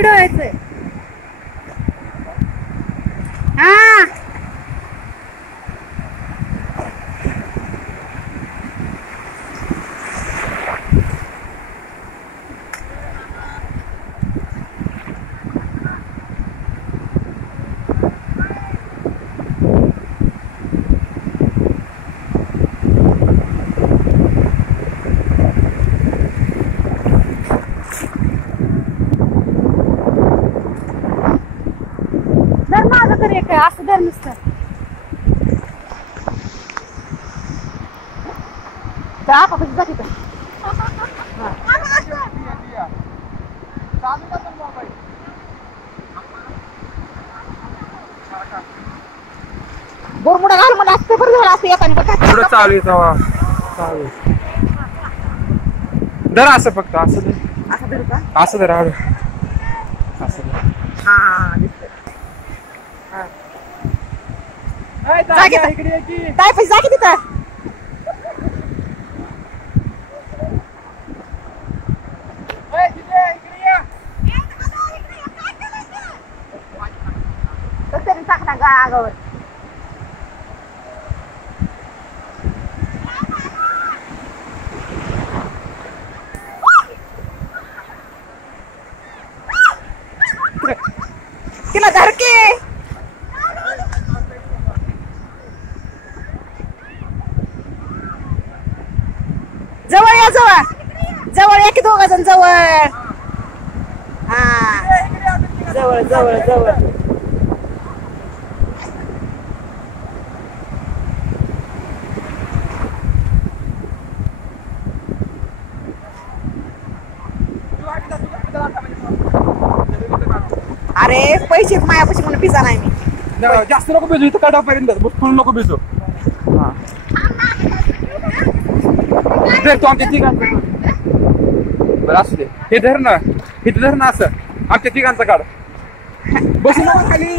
Video यायचंय. हा धर माझं तर एक असं धर नुसतं. आपण जा तिथं. बोरमुडा घाल मला असते बरं झालं असं येताना पुढं चालू आहे तेव्हा चालू धर असं फक्त असं धर. असं धरू का? असं धर असं धर. हा दिसतंय. काय पैसे जा की तिथं. तरी टाकला गागावर. तिला धरके जवळ या जवळ जवळ या की दोघ जण जवळ. हा जवळ जवळ जवळ. अरे पैसे मायापाशी म्हणून पिझ्झा नाही मी. जास्त नको भिजू इथं काढापर्यंत फुल नको भिजू. तू आमच्या तिघांचं बरं असू दे. हे धर ना हे धर ना असं आमच्या तिघांचं काढ. बसू नको खाली.